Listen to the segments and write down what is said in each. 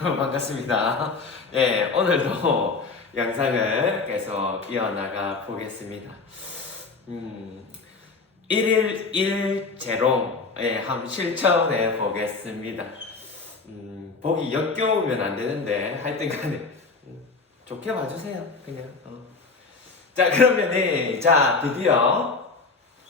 여러분 반갑습니다. 예, 오늘도 영상을 계속 이어나가 보겠습니다. 음, 1일 1제로 예, 한번 실천해 보겠습니다. 음, 보기 역겨우면 안 되는데 하여튼 간에 음, 좋게 봐주세요. 그냥. 어. 자, 그러면은 자, 드디어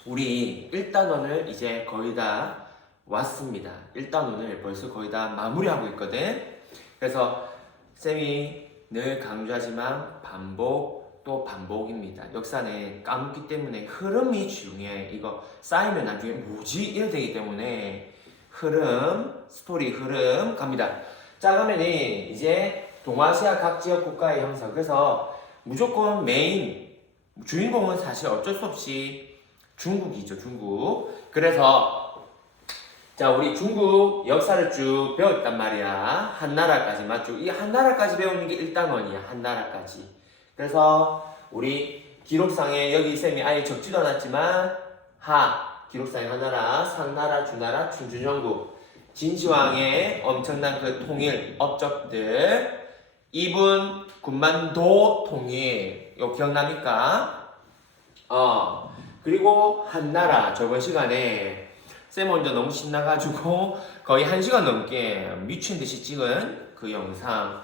우리 1단원을 이제 거의 다 왔습니다. 1단원을 벌써 거의 다 마무리하고 있거든. 그래서 쌤이 늘 강조하지만 반복 또 반복입니다. 역사는 까먹기 때문에 흐름이 중요해. 이거 쌓이면 나중에 뭐지? 이래 되기 때문에 흐름, 스토리 흐름 갑니다. 자, 그러면 이제 동아시아 각 지역 국가의 형성. 그래서 무조건 메인 주인공은 사실 어쩔 수 없이 중국이죠, 중국. 그래서 자, 우리 중국 역사를 쭉 배웠단 말이야. 한 나라까지 맞죠? 이 한 나라까지 배우는 게 일단원이야. 한 나라까지. 그래서 우리 기록상에 여기 쌤이 아예 적지도 않았지만 하 기록상에 하나라, 상나라, 주나라, 춘준영국 진시황의 엄청난 그 통일 업적들 이분 군만도 통일 이거 기억납니까? 어 그리고 한나라 저번 시간에 쌤 먼저 너무 신나가지고 거의 한 시간 넘게 미친 듯이 찍은 그 영상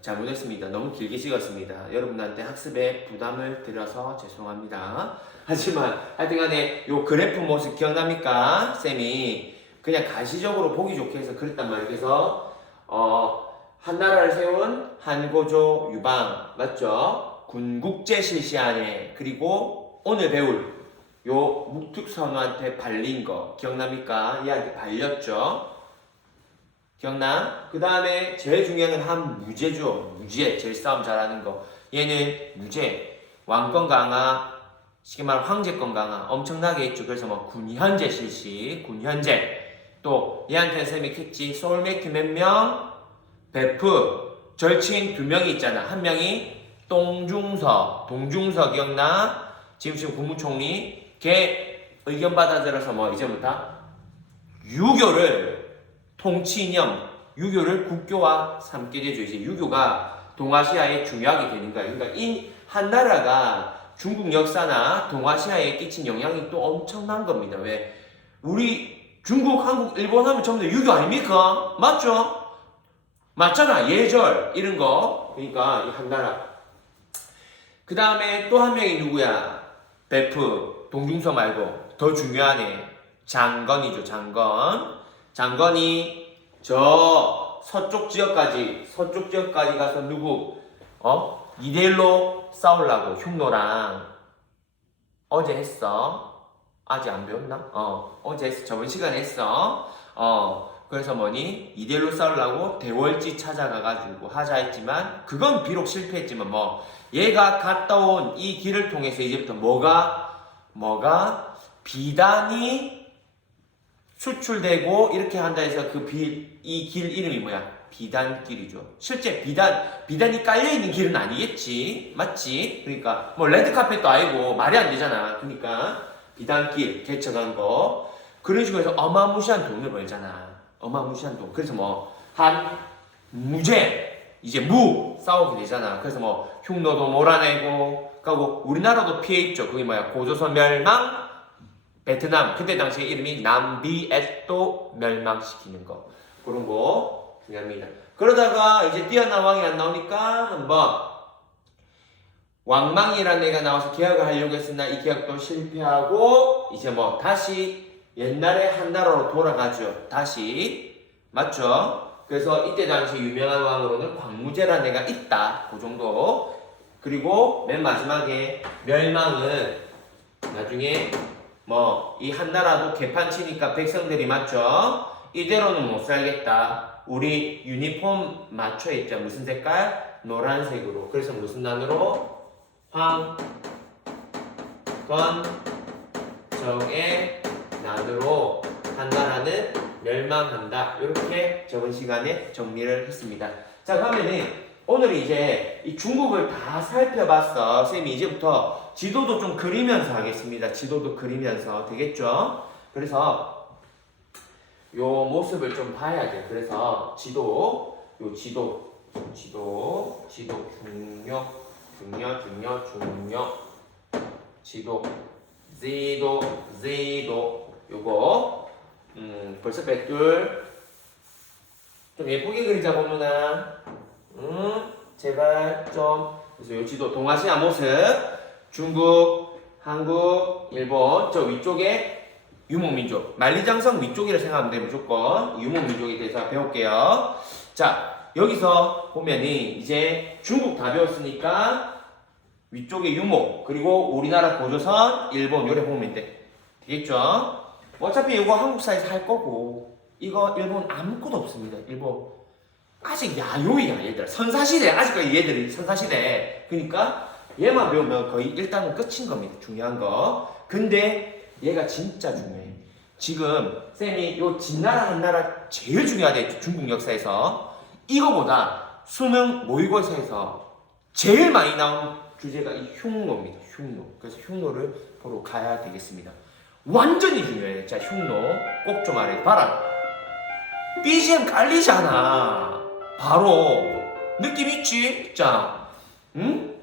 잘못했습니다. 너무 길게 찍었습니다. 여러분한테 학습에 부담을 드려서 죄송합니다. 하지만 하여튼간에 요 그래프 모습 기억납니까? 쌤이 그냥 가시적으로 보기 좋게 해서 그랬단 말이에요. 그래서 어, 한 나라를 세운 한고조 유방 맞죠? 군국제 실시안에 그리고 오늘 배울 요 묵특선우한테 발린 거 기억납니까? 얘한테 발렸죠? 기억나? 그 다음에 제일 중요한 건 한 무제죠. 무제, 제일 싸움 잘하는 거. 얘는 무제, 왕권 강화, 쉽게 말하면 황제권 강화 엄청나게 했죠. 그래서 뭐 군현제 실시, 군현제. 또 얘한테 쌤이 켰지. 소울메이트 몇 명? 베프, 절친 두 명이 있잖아. 한 명이 똥중서, 동중서 기억나? 지금 지금 국무총리 걔 의견 받아들여서 뭐 이제부터 유교를 통치이념 유교를 국교와 삼게 되죠. 이제 유교가 동아시아에 중요하게 되는 거야. 그러니까 이 한 나라가 중국 역사나 동아시아에 끼친 영향이 또 엄청난 겁니다. 왜? 우리 중국, 한국, 일본 하면 전부 다 유교 아닙니까? 맞죠? 맞잖아. 예절 이런 거. 그러니까 이 한 나라. 그 다음에 또 한 명이 누구야? 베프, 동중서 말고 더 중요하네. 장건이죠. 장건. 장건이 저 서쪽 지역까지 서쪽 지역까지 가서 누구 어 이대일로 싸우려고 흉노랑 어제 했어 아직 안 배웠나 어 어제 했어 저번 시간에 했어 어 그래서 뭐니 이대일로 싸우려고 대월지 찾아가가지고 하자 했지만 그건 비록 실패했지만 뭐 얘가 갔다 온 이 길을 통해서 이제부터 뭐가 뭐가 비단이 수출되고 이렇게 한다 해서 그이길 이름이 뭐야? 비단길이죠. 실제 비단 비단이 깔려 있는 길은 아니겠지, 맞지? 그러니까 뭐 레드 카펫도 아니고 말이 안 되잖아. 그러니까 비단길 개척한 거 그런 식으로 해서 어마무시한 돈을 벌잖아. 어마무시한 돈. 그래서 뭐 한 무죄 이제 무 싸우게 되잖아. 그래서 뭐 흉노도 몰아내고 가고 우리나라도 피해 있죠. 그게 뭐야? 고조선 멸망 베트남 그때 당시에 이름이 남비에또 멸망시키는 거 그런 거 중요합니다. 그러다가 이제 뛰어난 왕이 안 나오니까 한번 왕망이라는 애가 나와서 계약을 하려고 했으나 이 계약도 실패하고 이제 뭐 다시 옛날에 한 나라로 돌아가죠. 다시 맞죠? 그래서 이때 당시 유명한 왕으로는 광무제라는 애가 있다. 그 정도. 그리고 맨 마지막에 멸망은 나중에 뭐 이 한 나라도 개판 치니까 백성들이 맞죠? 이대로는 못 살겠다. 우리 유니폼 맞춰 있죠. 무슨 색깔? 노란색으로. 그래서 무슨 난으로? 황, 건, 정의 난으로 한 나라는 멸망한다. 이렇게 저번 시간에 정리를 했습니다. 자, 그러면은 오늘 이제 이 중국을 다 살펴봤어. 쌤이 이제부터 지도도 좀 그리면서 하겠습니다. 지도도 그리면서 되겠죠? 그래서 요 모습을 좀 봐야 돼. 그래서 지도 요 지도, 지도, 지도, 중력, 중력, 중력, 중력, 지도, 지도, 지도. 요거, 음, 벌써 백둘. 좀 예쁘게 그리자, 보면은. 음, 제발 좀. 그래서 요 지도, 동아시아 모습. 중국, 한국, 일본. 저 위쪽에 유목민족. 만리장성 위쪽이라 생각하면 돼, 무조건. 유목민족에 대해서 배울게요. 자, 여기서 보면이 이제 중국 다 배웠으니까 위쪽에 유목, 그리고 우리나라 고조선, 일본 요래 보면 돼. 되겠죠? 어차피 이거 한국사에서 할 거고, 이거 일본 아무것도 없습니다. 일본. 아직 야요이야, 얘들. 선사시대. 아직까지 얘들이 선사시대. 그러니까 얘만 배우면 거의 일단은 끝인 겁니다. 중요한 거. 근데 얘가 진짜 중요해. 지금 쌤이 요 진나라 한나라 제일 중요하대 중국 역사에서 이거보다 수능 모의고사에서 제일 많이 나온 주제가 이 흉노입니다. 흉노. 그래서 흉노를 보러 가야 되겠습니다. 완전히 중요해. 자 흉노 꼭 좀 알아야 돼. 봐라. BGM 깔리잖아. 바로 느낌 있지? 자, 응?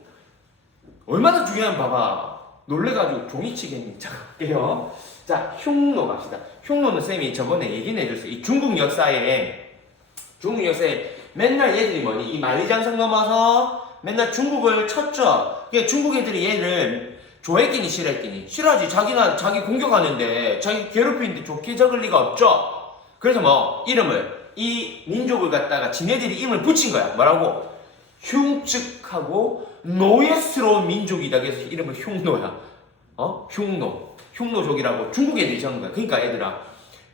얼마나 중요한 봐봐. 놀래가지고 종이치겠니? 자, 갈게요. 자, 흉노 갑시다. 흉노는 쌤이 저번에 얘기는 해줬어요. 이 중국 역사에, 중국 역사에 맨날 얘들이 뭐니? 이 만리장성 넘어서 맨날 중국을 쳤죠. 그러니까 중국 애들이 얘를 좋아했기니 싫어했기니? 싫어하지. 자기나, 자기 공격하는데, 자기 괴롭히는데 좋게 적을 리가 없죠. 그래서 뭐, 이름을, 이 민족을 갖다가 지네들이 이름을 붙인 거야. 뭐라고? 흉측하고 노예스러운 민족이다. 그래서 이름을 흉노야. 어? 흉노. 흉노족이라고 중국 애들이 적은 거야. 그러니까 얘들아,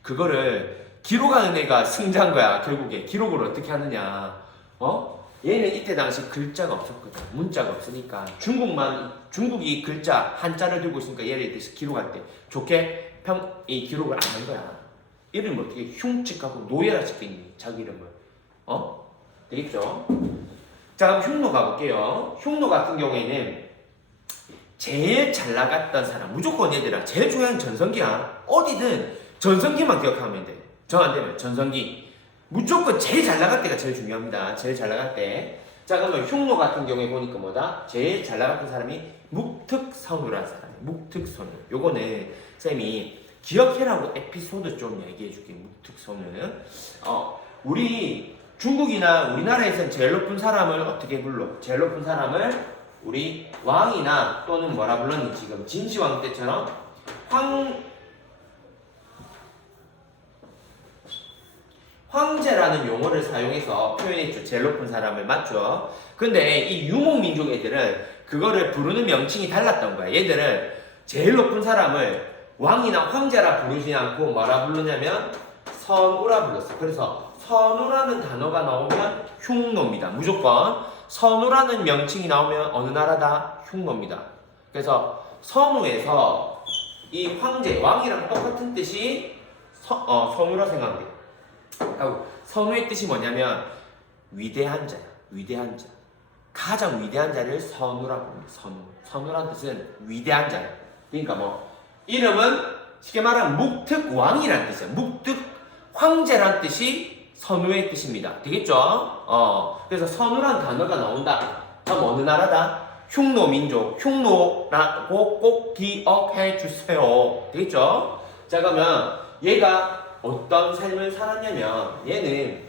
그거를 기록하는 애가 승자인 거야. 결국에 기록을 어떻게 하느냐. 어? 얘는 이때 당시 글자가 없었거든. 문자가 없으니까 중국만 중국이 글자 한자를 들고 있으니까 얘를 대해서 기록할 때 좋게 평 이 기록을 안 한 거야. 이름을 어떻게 흉측하고 노예라 짓겠니? 자기 이름을. 어? 되겠죠? 자, 그럼 흉노 가볼게요. 흉노 같은 경우에는 제일 잘 나갔던 사람, 무조건 얘들아, 제일 중요한 전성기야. 어디든 전성기만 기억하면 돼. 되면 전성기. 무조건 제일 잘 나갈 때가 제일 중요합니다. 제일 잘 나갈 때. 자, 그러면 흉노 같은 경우에 보니까 뭐다? 제일 잘 나갔던 사람이 묵특선우라는 사람이에요. 묵특선우. 요거는 쌤이 기억해라고 에피소드 좀 얘기해 줄게. 묵특선우는. 어, 우리 중국이나 우리나라에서는 제일 높은 사람을 어떻게 불러? 제일 높은 사람을 우리 왕이나 또는 뭐라 불렀니? 지금 진시황 때처럼 황 황제라는 용어를 사용해서 표현했죠. 제일 높은 사람을 맞죠. 근데 이 유목 민족 애들은 그거를 부르는 명칭이 달랐던 거야. 얘들은 제일 높은 사람을 왕이나 황제라 부르지 않고 뭐라 부르냐면 선우라 불렀어. 그래서 선우라는 단어가 나오면 흉노입니다. 무조건 선우라는 명칭이 나오면 어느 나라다 흉노입니다. 그래서 선우에서 이 황제 왕이랑 똑같은 뜻이 서, 어, 선우라 생각하면 돼. 하고 선우의 뜻이 뭐냐면 위대한 자야. 위대한 자. 가장 위대한 자를 선우라고 합니다. 선우. 선우란 뜻은 위대한 자야. 그러니까 뭐 이름은 쉽게 말하면 묵특 왕이란 뜻이야. 묵특 황제란 뜻이 선우의 뜻입니다. 되겠죠? 어. 그래서 선우란 단어가 나온다. 그럼 어느 나라다? 흉노 민족. 흉노라고 꼭 기억해 주세요. 되겠죠? 자 그러면 얘가 어떤 삶을 살았냐면 얘는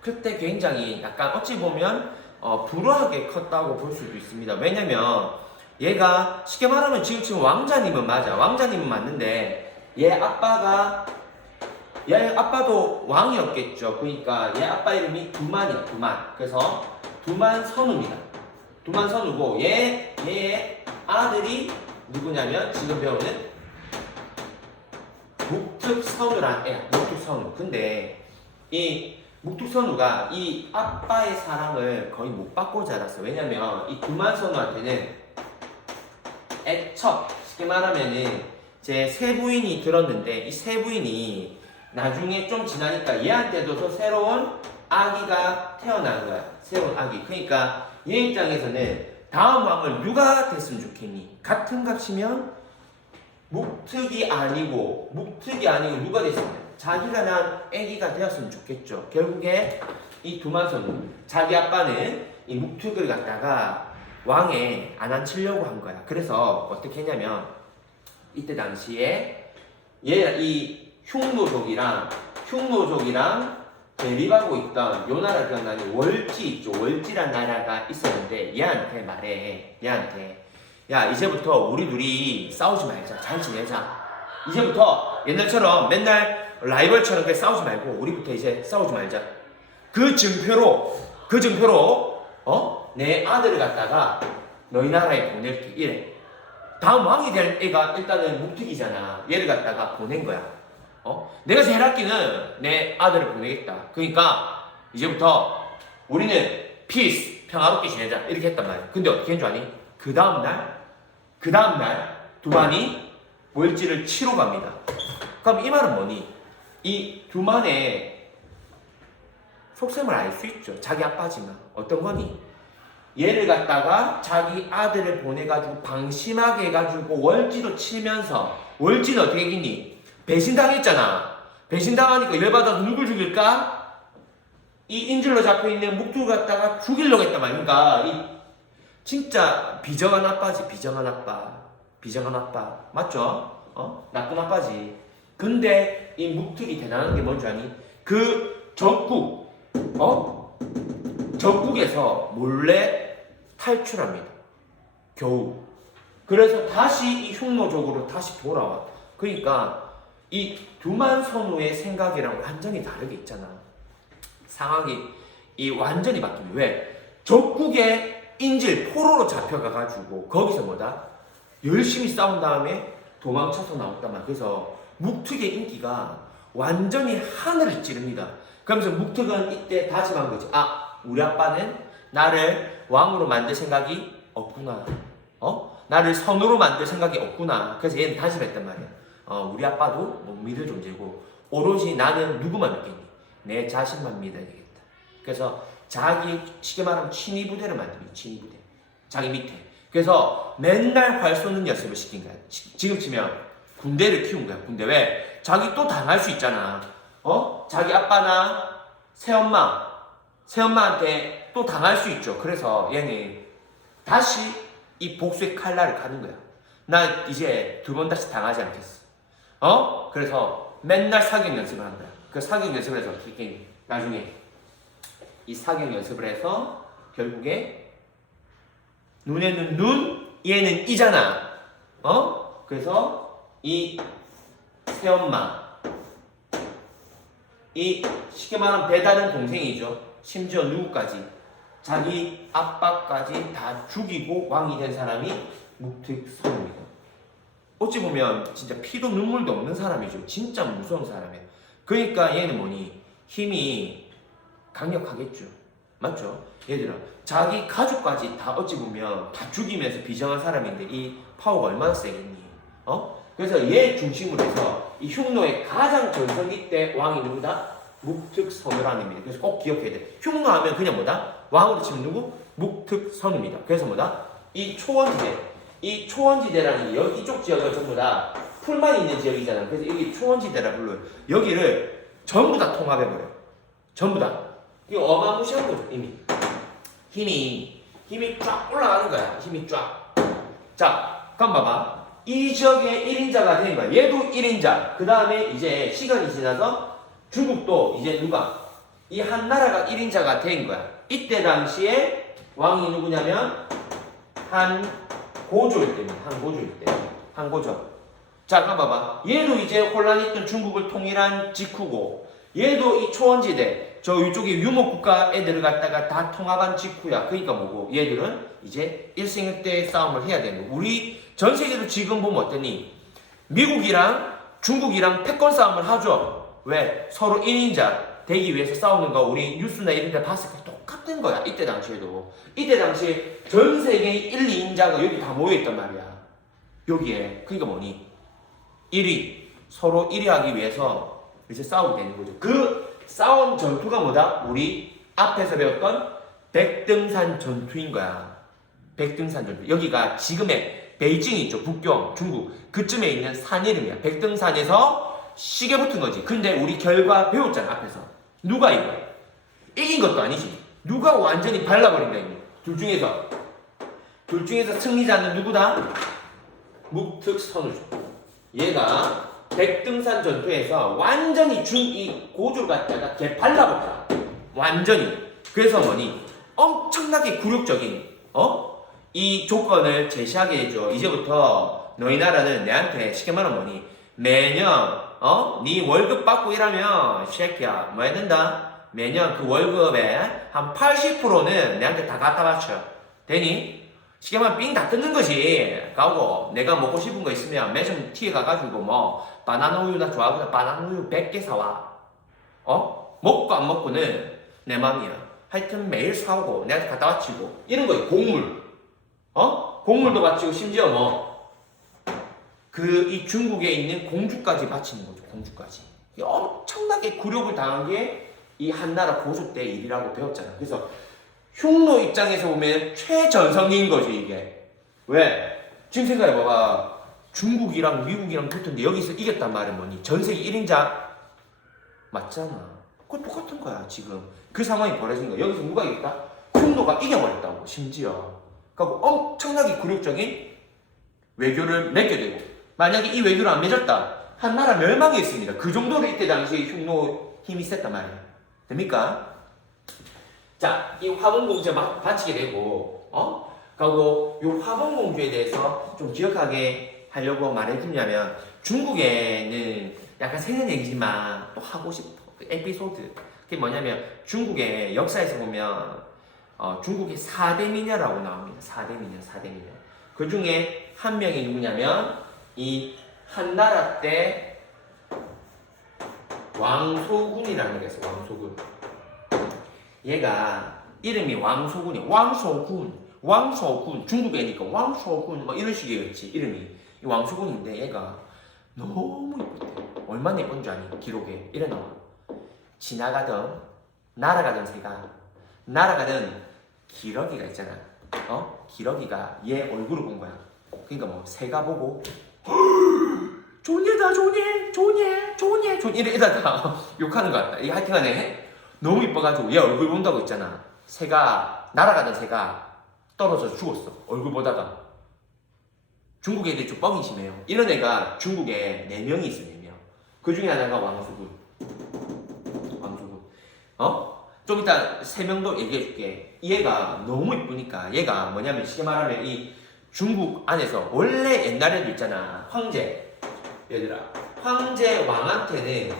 그때 굉장히 약간 어찌 보면 어, 불우하게 컸다고 볼 수도 있습니다. 왜냐면 얘가 쉽게 말하면 지금 왕자님은 맞아. 왕자님은 맞는데 얘 아빠가 얘 아빠도 왕이었겠죠. 그러니까 얘 아빠 이름이 두만이야. 두만. 그래서 두만 선우입니다. 두만 선우고 얘 얘의 아들이 누구냐면 지금 배우는 묵특선우란 애야. 묵특선우. 근데 이 묵특선우가 이 아빠의 사랑을 거의 못 받고 자랐어. 왜냐면 이 두만 선우한테는 애척 쉽게 말하면은 제 세부인이 들었는데 이 세부인이 나중에 좀 지나니까 얘한테도 또 새로운 아기가 태어난 거야. 새로운 아기. 그러니까 얘 입장에서는 다음 왕을 누가 됐으면 좋겠니? 같은 값이면 묵특이 아니고 묵특이 아니고 누가 됐으면 자기가 낳은 아기가 되었으면 좋겠죠. 결국에 이 두만선우 자기 아빠는 이 묵툭을 갖다가 왕에 안 앉히려고 한 거야. 그래서 어떻게 했냐면 이때 당시에 얘 이 흉노족이랑 흉노족이랑 대립하고 있던 요 나라 기억나니 월지 있죠. 월지란 나라가 있었는데 얘한테 말해. 얘한테 야 이제부터 우리 둘이 싸우지 말자. 잘 지내자. 이제부터 옛날처럼 맨날 라이벌처럼 그렇게 싸우지 말고 우리부터 이제 싸우지 말자. 그 증표로 그 증표로 어? 내 아들을 갖다가 너희 나라에 보낼게 이래. 다음 왕이 될 애가 일단은 묵특이잖아. 얘를 갖다가 보낸 거야. 어? 내가 아끼는 내 아들을 보내겠다. 그러니까 이제부터 우리는 피스 평화롭게 지내자 이렇게 했단 말이야. 근데 어떻게 한줄 아니? 그 다음 날, 그 다음 날 두만이 월지를 치러 갑니다. 그럼 이 말은 뭐니? 이 두만의 속셈을 알 수 있죠. 자기 아빠지만 어떤 거니? 얘를 갖다가 자기 아들을 보내가지고 방심하게 해가지고 월지도 치면서 월지는 어떻게 했니? 배신당했잖아. 배신당하니까 열받아서 누굴 죽일까? 이 인질로 잡혀있는 묵두를 갖다가 죽이려고 했단. 그러니까 이 진짜 비정한 아빠지 비정한 아빠. 비정한 아빠. 맞죠? 어? 나쁜 아빠지. 근데 이 묵특이 대단한 게 뭔지 아니? 그 적국, 어? 적국에서 몰래 탈출합니다. 겨우. 그래서 다시 이 흉노족으로 다시 돌아와. 그러니까 이 두만 선우의 생각이랑 완전히 다르게 있잖아. 상황이 이 완전히 바뀝니다. 왜? 적국의 인질 포로로 잡혀가가지고 거기서 뭐다? 열심히 싸운 다음에 도망쳐서 나왔단 말이야. 그래서 묵특의 인기가 완전히 하늘을 찌릅니다. 그러면서 묵특은 이때 다짐한 거지. 아, 우리 아빠는 나를 왕으로 만들 생각이 없구나. 어? 나를 선으로 만들 생각이 없구나. 그래서 얘는 다짐했단 말이야. 어, 우리 아빠도 못 믿을 존재고 오로지 나는 누구만 믿겠니? 내 자신만 믿어야 되겠다. 그래서 자기 쉽게 말하면 친위 부대를 만듭니다. 친위 부대. 자기 밑에. 그래서 맨날 활 쏘는 연습을 시킨 거야. 지- 지금 치면 군대를 키운 거야. 군대 왜? 자기 또 당할 수 있잖아. 어? 자기 아빠나 새엄마, 새엄마한테 또 당할 수 있죠. 그래서 얘는 다시 이 복수의 칼날을 가는 거야. 나 이제 두 번 다시 당하지 않겠어. 어? 그래서 맨날 사격 연습을 한 거야. 그 사격 연습을 해서 어떻게? 나중에 이 사격 연습을 해서 결국에 눈에는 눈, 얘는 이잖아. 어? 그래서 이 새엄마, 이 쉽게 말하면 배다른 동생이죠. 심지어 누구까지? 자기 아빠까지 다 죽이고 왕이 된 사람이 묵특선입니다. 어찌 보면 진짜 피도 눈물도 없는 사람이죠. 진짜 무서운 사람이에요. 그러니까 얘는 뭐니? 힘이 강력하겠죠. 맞죠? 얘들아, 자기 가족까지 다 어찌 보면 다 죽이면서 비정한 사람인데 이 파워가 얼마나 세겠니? 어? 그래서 얘 중심으로 해서 이 흉노의 가장 전성기 때 왕이 누구다? 묵특선우라입니다. 그래서 꼭 기억해야 돼. 흉노 하면 그냥 뭐다? 왕으로 치면 누구? 묵특선우입니다. 그래서 뭐다? 이 초원지대, 이 초원지대라는 게 여기 이쪽 지역은 전부 다 풀만 있는 지역이잖아. 그래서 여기 초원지대라 불러요. 여기를 전부 다 통합해버려요. 전부 다. 이거 어마무시한 거죠, 이미. 힘이, 힘이 쫙 올라가는 거야. 힘이 쫙. 자, 그럼 봐봐. 이 지역의 1인자가 된 거야. 얘도 1인자. 그 다음에 이제 시간이 지나서 중국도 이제 누가? 이 한 나라가 1인자가 된 거야. 이때 당시에 왕이 누구냐면 한 고조일 때입니다. 한 고조일 때. 한 고조. 자, 그럼 봐봐. 얘도 이제 혼란했던 중국을 통일한 직후고, 얘도 이 초원지대, 저 이쪽에 유목국가 애들을 갖다가 다 통합한 직후야. 그러니까 뭐고, 얘들은 이제 일생일대의 싸움을 해야 되는 거. 우리 전 세계로 지금 보면 어떠니? 미국이랑 중국이랑 패권 싸움을 하죠. 왜? 서로 1인자 되기 위해서 싸우는 거 우리 뉴스나 이런 데 봤을 때 똑같은 거야. 이때 당시에도. 이때 당시에 전 세계의 1, 2인자가 여기 다 모여있단 말이야. 여기에. 그러니까 뭐니? 1위. 서로 1위 하기 위해서 이제 싸우게 되는 거죠. 그 싸운 전투가 뭐다? 우리 앞에서 배웠던 백등산 전투인 거야. 백등산 전투. 여기가 지금의 베이징 있죠. 북경, 중국. 그쯤에 있는 산 이름이야. 백등산에서 시계 붙은 거지. 근데 우리 결과 배웠잖아, 앞에서. 누가 이거? 이긴 것도 아니지. 누가 완전히 발라버린다 이거. 둘 중에서 둘 중에서 승리자는 누구다? 묵특 선우주. 얘가 백등산 전투에서 완전히 중이 고주를 갖다가 걔 발라버렸다. 완전히. 그래서 뭐니? 엄청나게 굴욕적인 어? 이 조건을 제시하게 해줘. 이제부터 너희 나라는 내한테 쉽게 말하면 뭐니? 매년 어? 네 월급 받고 일하면 쉐키야 뭐 해야 된다? 매년 그 월급의 한 80%는 내한테 다 갖다 바쳐. 되니? 쉽게 말하면 삥다 뜯는 것이 가고 내가 먹고 싶은 거 있으면 매점 티에 가가지고 뭐 바나나 우유 나 좋아하거든 바나나 우유 100개 사와 어? 먹고 안 먹고는 내 맘이야 하여튼 매일 사오고 내한테 갖다 바치고 이런 거야 곡물 어? 곡물도 바치고 심지어 뭐 그 이 중국에 있는 공주까지 바치는 거죠 공주까지. 이 엄청나게 굴욕을 당한 게 이 한나라 고조 때 일이라고 배웠잖아 그래서 흉노 입장에서 보면 최전성기인 거지 이게. 왜? 지금 생각해봐봐. 중국이랑 미국이랑 붙었는데 여기서 이겼단 말은 뭐니? 전 세계 1인자. 맞잖아. 그거 똑같은 거야 지금. 그 상황이 벌어진 거야. 여기서 누가 이겼다? 흉노가 이겨버렸다고 심지어. 그러니까 엄청나게 굴욕적인 외교를 맺게 되고 만약에 이 외교를 안 맺었다 한 나라 멸망했습니다 그 정도로 이때 당시에 흉노 힘이 셌단 말이야 됩니까? 자, 이 화봉공주에 막 바치게 되고, 어? 그리고 이 화봉공주에 대해서 좀 기억하게 하려고 말해주냐면, 중국에는 약간 생년 얘기지만 또 하고 싶어. 그 에피소드. 그게 뭐냐면, 중국의 역사에서 보면, 어, 중국의 4대 미녀라고 나옵니다. 4대 미녀, 4대 미녀. 그 중에 한 명이 누구냐면, 이 한나라 때 왕소군이라는 게 있어요. 왕소군. 얘가 이름이 왕소군이야. 왕소군. 왕소군. 중국 애니까 왕소군. 막 이런 식이었지. 이름이. 이 왕소군인데 얘가 너무 이쁘대. 얼마나 예쁜지 아니? 기록에. 이래 나와. 지나가던, 날아가던 새가, 날아가던 기러기가 있잖아. 어? 기러기가 얘 얼굴을 본 거야. 그러니까 뭐 새가 보고 존예다 존예 존예 존예 존예 이래 이러다가 욕하는 거 같다. 이 하여튼간에 너무 이뻐가지고 얘 얼굴 본다고 했잖아. 새가 날아가던 새가 떨어져 죽었어. 얼굴 보다가 중국 애들이 좀 뻥이 심해요. 이런 애가 중국에 네 명이 있어 네 명. 그 중에 하나가 왕수군. 왕수군. 어? 좀 이따 세 명도 얘기해줄게. 얘가 너무 이쁘니까 얘가 뭐냐면 쉽게 말하면 이 중국 안에서 원래 옛날에도 있잖아. 황제. 얘들아. 황제 왕한테는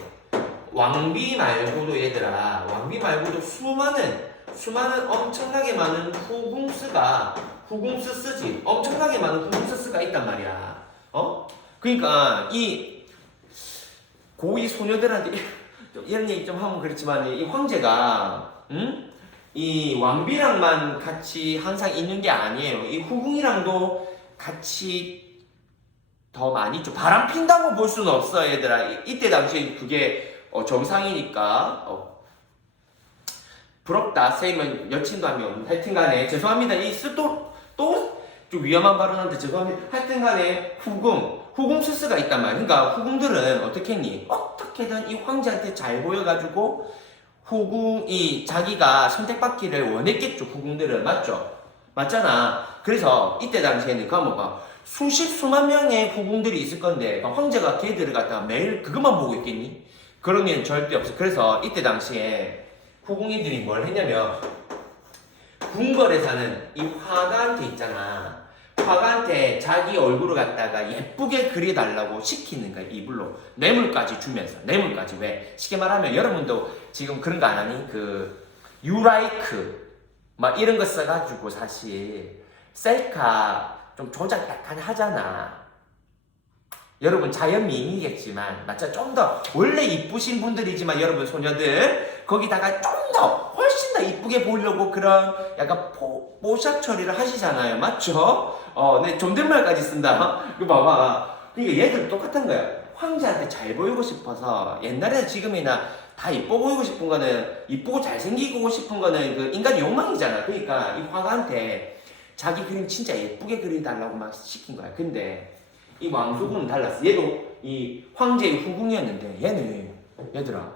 왕비 말고도 얘들아. 왕비 말고도 수많은 수많은 엄청나게 많은 후궁스가 후궁스 쓰지. 엄청나게 많은 후궁스가 있단 말이야. 어? 그러니까 이 고위 소녀들한테 좀 이런 얘기 좀 하면 그렇지만 이 황제가 응? 이 왕비랑만 같이 항상 있는 게 아니에요. 이 후궁이랑도 같이 더 많이 있죠. 바람 핀다고 볼 수는 없어 얘들아. 이- 이때 당시에 그게 어, 정상이니까. 어, 부럽다. 쌤은 여친도 하면 하여튼간에 죄송합니다. 이또또 좀 위험한 발언한테 죄송합니다. 하여튼간에 후궁 후궁 수스가 있단 말이야. 그러니까 후궁들은 어떻게 했니? 어떻게든 이 황제한테 잘 보여가지고 후궁이 자기가 선택받기를 원했겠죠. 후궁들은. 맞죠? 맞잖아. 그래서 이때 당시에는 그 봐. 수십 수만 명의 후궁들이 있을 건데 황제가 걔들을 갖다가 매일 그것만 보고 있겠니? 그런 게 절대 없어. 그래서 이때 당시에 후궁이들이 뭘 했냐면 궁궐에 사는 이 화가한테 있잖아. 화가한테 자기 얼굴을 갖다가 예쁘게 그려달라고 시키는 거야 이불로. 뇌물까지 주면서. 뇌물까지 왜? 쉽게 말하면 여러분도 지금 그런 거 안 하니? 그 유라이크 막 이런 거 써가지고 사실 셀카 좀 조작 약간 하잖아 여러분 자연 미인이겠지만 맞죠? 좀 더 원래 이쁘신 분들이지만 여러분 소녀들 거기다가 좀 더 훨씬 더 이쁘게 보이려고 그런 약간 포, 뽀샵 처리를 하시잖아요. 맞죠? 어, 네 존댓말까지 쓴다. 이거 봐봐. 그러니까 얘들 똑같은 거야 황제한테 잘 보이고 싶어서 옛날에 지금이나 다 이뻐 보이고 싶은 거는 이쁘고 잘생기고 싶은 거는 그 인간 욕망이잖아 그러니까 이 화가한테 자기 그림 진짜 예쁘게 그려달라고 막 시킨 거야. 근데 이 왕소군은 달랐어. 얘도 이 황제의 후궁이었는데 얘는 얘들아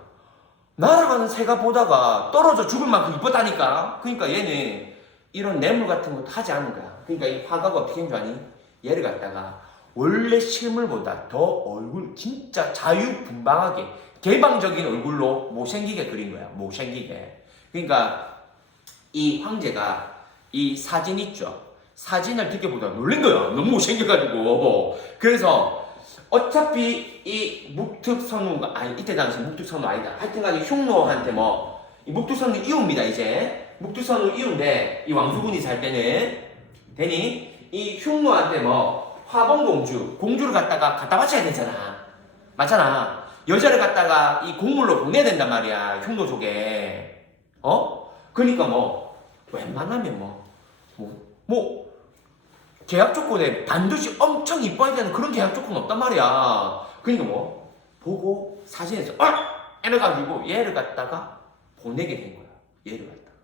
날아가는 새가 보다가 떨어져 죽을 만큼 이뻤다니까. 그러니까 얘는 이런 뇌물 같은 것도 하지 않은 거야. 그러니까 이 화가가 어떻게 한줄 아니? 얘를 갖다가 원래 실물보다 더 얼굴 진짜 자유분방하게 개방적인 얼굴로 못생기게 그린 거야. 못생기게. 그러니까 이 황제가 이 사진 있죠. 사진을 듣게보다 놀란 거야. 너무 못생겨가지고. 그래서 어차피 이 묵특선우가 아니 이때 당시 묵특선우 아니다. 하여튼간에 흉노한테 뭐 이 묵특선우 이웃입니다 이제 묵특선우 이웃인데 이 왕수군이 살 때는 되니 이 흉노한테 뭐 화봉공주 공주를 갖다가 갖다 바쳐야 되잖아. 맞잖아. 여자를 갖다가 이 곡물로 보내야 된단 말이야 흉노 쪽에. 어? 그러니까 뭐 웬만하면 뭐 뭐, 뭐 계약 조건에 반드시 엄청 이뻐야 되는 그런 계약 조건 없단 말이야. 그러니까 뭐 보고 사진에서 아! 이래가지고 얘를 갖다가 보내게 된 거야. 얘를 갖다가.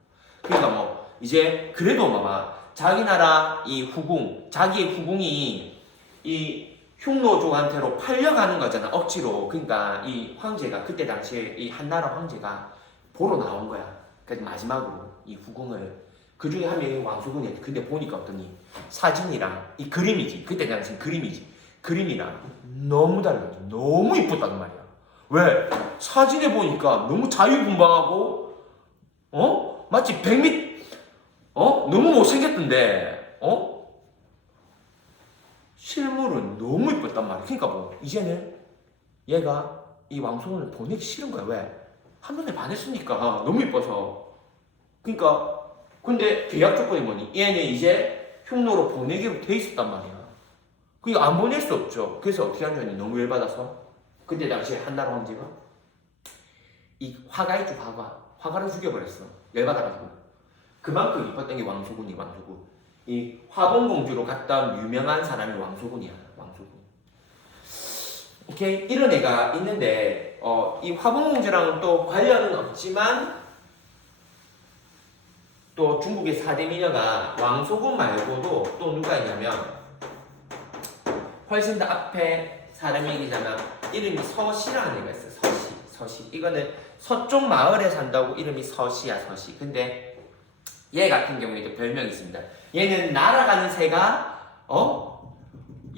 그러니까 뭐 이제 그래도 봐봐 자기 나라 이 후궁 자기의 후궁이 이 흉노족한테로 팔려가는 거잖아 억지로. 그러니까 이 황제가 그때 당시에 이 한나라 황제가 보러 나온 거야. 그래서 마지막으로 이 후궁을 그 중에 한 명이 왕수군이었대. 근데 보니까 어떠니? 사진이랑 이 그림이지. 그때 당시 그림이지. 그림이랑 너무 달라. 너무 이뻤단 말이야. 왜? 사진에 보니까 너무 자유분방하고, 어? 마치 백미, 어? 너무 못생겼던데, 어? 실물은 너무 이뻤단 말이야. 그러니까 뭐, 이제는 얘가 이 왕소원을 보내기 싫은 거야. 왜? 한눈에 반했으니까. 너무 이뻐서. 그러니까 근데 계약 조건이 뭐니? 얘는 이제 흉노로 보내기로 돼 있었단 말이야. 그러니까 안 보낼 수 없죠. 그래서 어떻게 한줄 아니? 너무 열받아서. 그때 당시에 한나라 황제가 이 화가 있죠, 화가. 화가를 죽여버렸어. 열받아가지고. 그만큼 이뻤던 게 왕소군이 왕소군. 이 화봉공주로 갔던 유명한 사람이 왕소군이야, 왕소군. 오케이 이런 애가 있는데 어, 이 화봉공주랑은 또 관련은 없지만 또 중국의 사대 미녀가 왕소군 말고도 또 누가 있냐면 훨씬 더 앞에 사람 얘기자면 이름이 서시라는 애가 있어요. 서시, 서시. 이거는 서쪽 마을에 산다고 이름이 서시야, 서시. 근데 얘 같은 경우에도 별명이 있습니다. 얘는 날아가는 새가 어?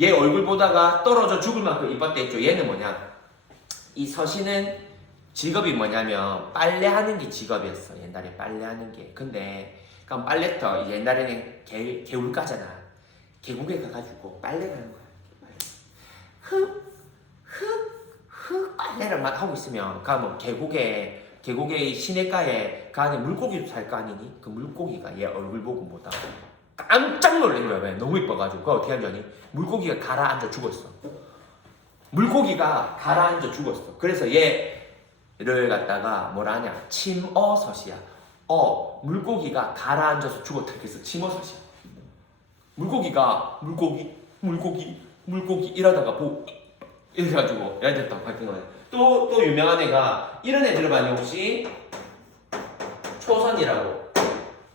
얘 얼굴 보다가 떨어져 죽을 만큼 이뻤댔죠. 얘는 뭐냐? 이 서시는 직업이 뭐냐면 빨래하는 게 직업이었어. 옛날에 빨래하는 게. 근데 그럼 빨래터 옛날에는 개, 개울 가잖아. 계곡에 가가지고 빨래를 하는 거야. 흙, 흙, 흙 빨래를 막 하고 있으면 그뭐 계곡에 계곡의 시냇가에 그 안에 물고기도 살 거 아니니? 그 물고기가 얘 얼굴 보고 뭐다 깜짝 놀란 거야. 왜? 너무 이뻐가지고. 그 어떻게 한 줄 아니? 물고기가 가라앉아 죽었어. 물고기가 가라앉아 죽었어. 그래서 얘 를 갖다가 뭐라 하냐? 침어섯이야. 어, 물고기가 가라앉아서 죽었다. 그래서 침어섯이야. 물고기가 물고기, 물고기, 물고기 이러다가 뭐 이래가지고 야 됐다 밝힌 거네. 또, 또 유명한 애가 이런 애 들어봤니 혹시? 초선이라고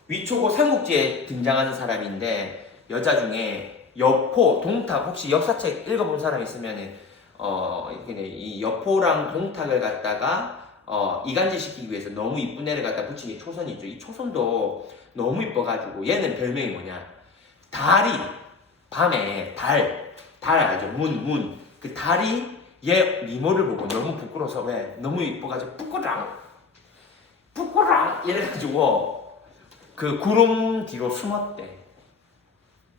위초고 삼국지에 등장하는 사람인데 여자 중에 여포, 동탁 혹시 역사책 읽어본 사람 있으면은 어 이 여포랑 동탁을 갖다가 어 이간질 시키기 위해서 너무 이쁜 애를 갖다 붙인 게 초선이 있죠. 이 초선도 너무 이뻐가지고 얘는 별명이 뭐냐? 달이 밤에 달, 달 알죠? 문, 문. 그 달이 얘 미모를 보고 너무 부끄러워서 왜? 너무 이뻐가지고 부끄랑, 부끄랑 이래가지고 그 구름 뒤로 숨었대.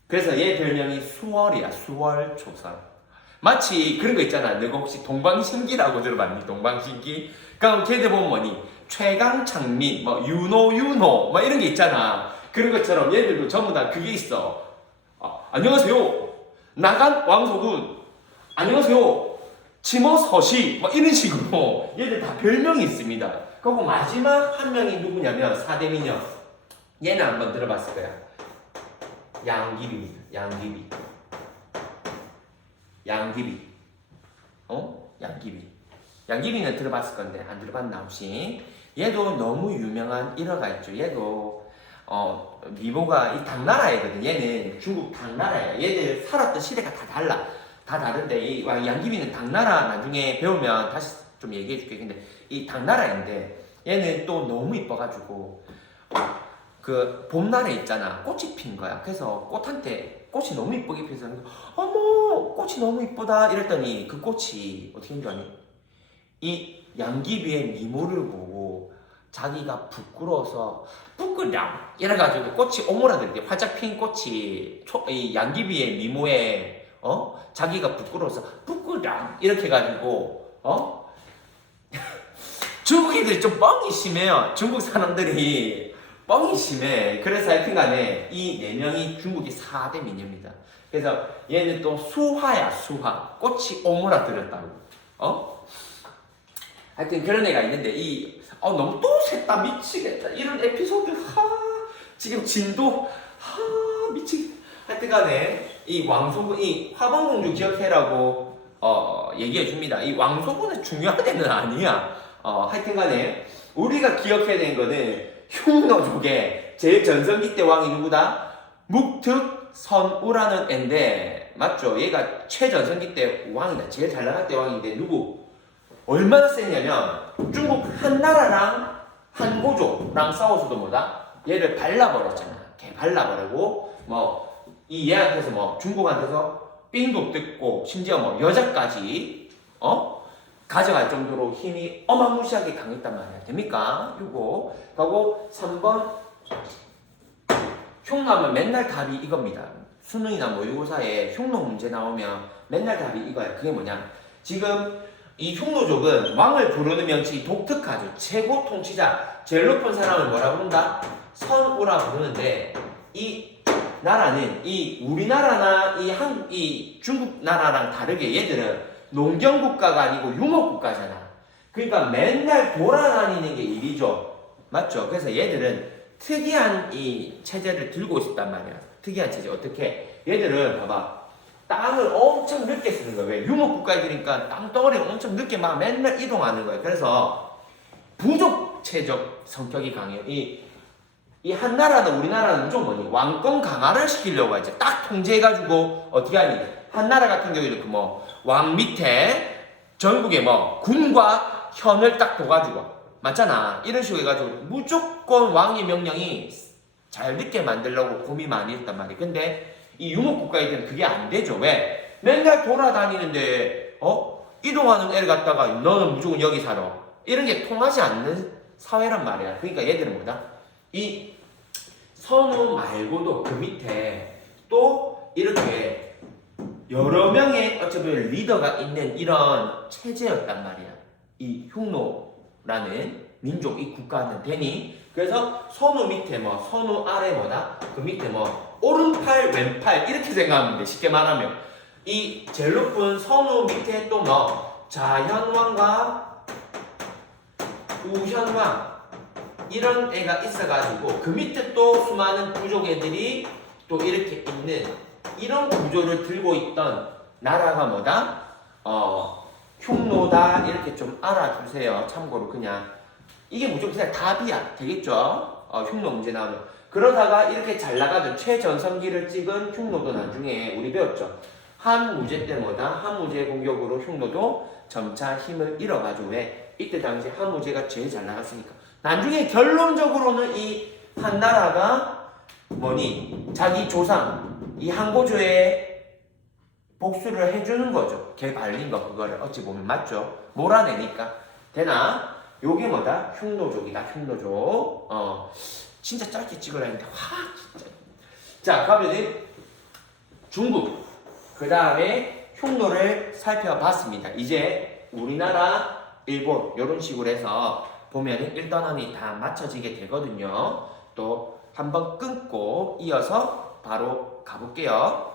그래서 얘 별명이 수월이야. 수월 초선. 마치 그런 거 있잖아. 너가 혹시 동방신기라고 들어봤니? 동방신기? 그럼 걔들 보면 뭐니? 최강창민, 뭐 윤호, 윤호, 막 이런 게 있잖아. 그런 것처럼 얘들도 전부 다 그게 있어. 아, 안녕하세요. 나간 왕소군. 안녕하세요. 치모 서시. 막 이런 식으로 얘들 다 별명이 있습니다. 그리고 마지막 한 명이 누구냐면 사대미녀. 얘는 한번 들어봤을 거야. 양귀비입니다. 양귀비. 양귀비. 어? 양귀비. 양귀비는 들어봤을 건데 안 들어봤나 혹시? 얘도 너무 유명한 일화가 있죠. 얘도 어 미모가 이 당나라애거든. 얘는 중국 당나라야. 얘들 살았던 시대가 다 달라. 다 다른데 이 양귀비는 당나라 나중에 배우면 다시 좀 얘기해 줄게. 근데 이 당나라인데 얘는 또 너무 이뻐가지고 그 봄날에 있잖아 꽃이 핀 거야. 그래서 꽃한테 꽃이 너무 이쁘게 피어서 어머 꽃이 너무 이쁘다 이랬더니 그 꽃이 어떻게 된 줄 아니? 이 양귀비의 미모를 보고 자기가 부끄러워서 부끄럼 이래가지고 꽃이 오므라들게 활짝 핀 꽃이 초, 이 양귀비의 미모에 어? 자기가 부끄러워서 부끄럼 이렇게 해가지고 어? 중국 애들이 좀 뻥이 심해요. 중국 사람들이 뻥이 심해. 그래서 하여튼간에 이 네 명이 중국의 4대 미녀입니다 그래서 얘는 또 수화야 수화. 꽃이 오므라들었다고. 어? 하여튼 그런 애가 있는데 이 어, 너무 또 셋다. 미치겠다. 이런 에피소드. 하 지금 진도. 하 미치 하여튼간에 이 왕소군 이 화방공주 기억해라고 어 얘기해 줍니다. 이 왕소군은 중요한 애는 아니야. 어 하여튼간에 우리가 기억해야 되는 거는 흉노족의 제일 전성기 때 왕이 누구다? 묵특 선우라는 애인데 맞죠 얘가 최전성기 때 왕이다 제일 잘 나갈 때 왕인데 누구 얼마나 세냐면 중국 한나라랑 한고조랑 싸워서도 뭐다? 얘를 발라버렸잖아. 걔 발라버리고 뭐 이 얘한테서 뭐 중국한테서 삥도 뜯고 심지어 뭐 여자까지 어 가져갈 정도로 힘이 어마무시하게 강했단 말이야. 됩니까? 요거 하고 3번 흉노하면 맨날 답이 이겁니다. 수능이나 모의고사에 흉노 문제 나오면 맨날 답이 이거야. 그게 뭐냐? 지금 이 흉노족은 왕을 부르는 명칭이 독특하죠. 최고 통치자, 제일 높은 사람을 뭐라 부른다? 선우라 부르는데 이 나라는 이 우리나라나 이 한 이 중국 나라랑 다르게 얘들은 농경 국가가 아니고 유목 국가잖아. 그러니까 맨날 돌아다니는 게 일이죠. 맞죠? 그래서 얘들은 특이한 이 체제를 들고 있었단 말이야. 특이한 체제 어떻게? 얘들은 봐봐. 땅을 엄청 늦게 쓰는 거야. 왜? 유목국가이니까 땅덩어리를 엄청 늦게 막 맨날 이동하는 거야. 그래서 부족체적 성격이 강해요. 이, 이 한나라는 우리나라는 무조건 뭐니? 왕권 강화를 시키려고 하지. 딱 통제해가지고 어떻게 하니? 한나라 같은 경우에는 그 뭐, 왕 밑에 전국에 뭐, 군과 현을 딱 둬가지고. 맞잖아. 이런 식으로 해가지고 무조건 왕의 명령이 잘 늦게 만들려고 고민 많이 했단 말이야. 근데 이 유목국가에서는 그게 안 되죠. 왜? 맨날 돌아다니는데, 어? 이동하는 애를 갖다가 너는 무조건 여기 살아. 이런 게 통하지 않는 사회란 말이야. 그러니까 얘들은 뭐다? 이 선우 말고도 그 밑에 또 이렇게 여러 명의 어쩌면 리더가 있는 이런 체제였단 말이야. 이 흉노 라는 민족, 이 국가는 되니 그래서 선우 밑에 뭐 선우 아래 뭐다? 그 밑에 뭐 오른팔 왼팔 이렇게 생각하면 돼 쉽게 말하면 이 제일 높은 선우 밑에 또 뭐 자현왕과 우현왕 이런 애가 있어가지고 그 밑에 또 수많은 부족 애들이 또 이렇게 있는 이런 구조를 들고 있던 나라가 뭐다? 어 흉노다 이렇게 좀 알아주세요 참고로 그냥 이게 무조건 그냥 답이야 되겠죠? 어, 흉노 문제 나오면 그러다가 이렇게 잘 나가던 최전성기를 찍은 흉노도 나중에 우리 배웠죠. 한 무제 때 뭐다? 한 무제 공격으로 흉노도 점차 힘을 잃어가지고 왜? 이때 당시 한 무제가 제일 잘 나갔으니까. 나중에 결론적으로는 이 한나라가 뭐니? 자기 조상, 이 한고조의 복수를 해주는 거죠. 걔 발린 거 그거를 어찌 보면 맞죠? 몰아내니까. 되나? 요게 뭐다? 흉노족이다. 흉노족. 어. 진짜 짧게 찍으려 했는데 와 진짜 자 그러면은 중국 그 다음에 흉노를 살펴봤습니다 이제 우리나라 일본 이런 식으로 해서 보면은 1단원이 다 맞춰지게 되거든요 또 한번 끊고 이어서 바로 가볼게요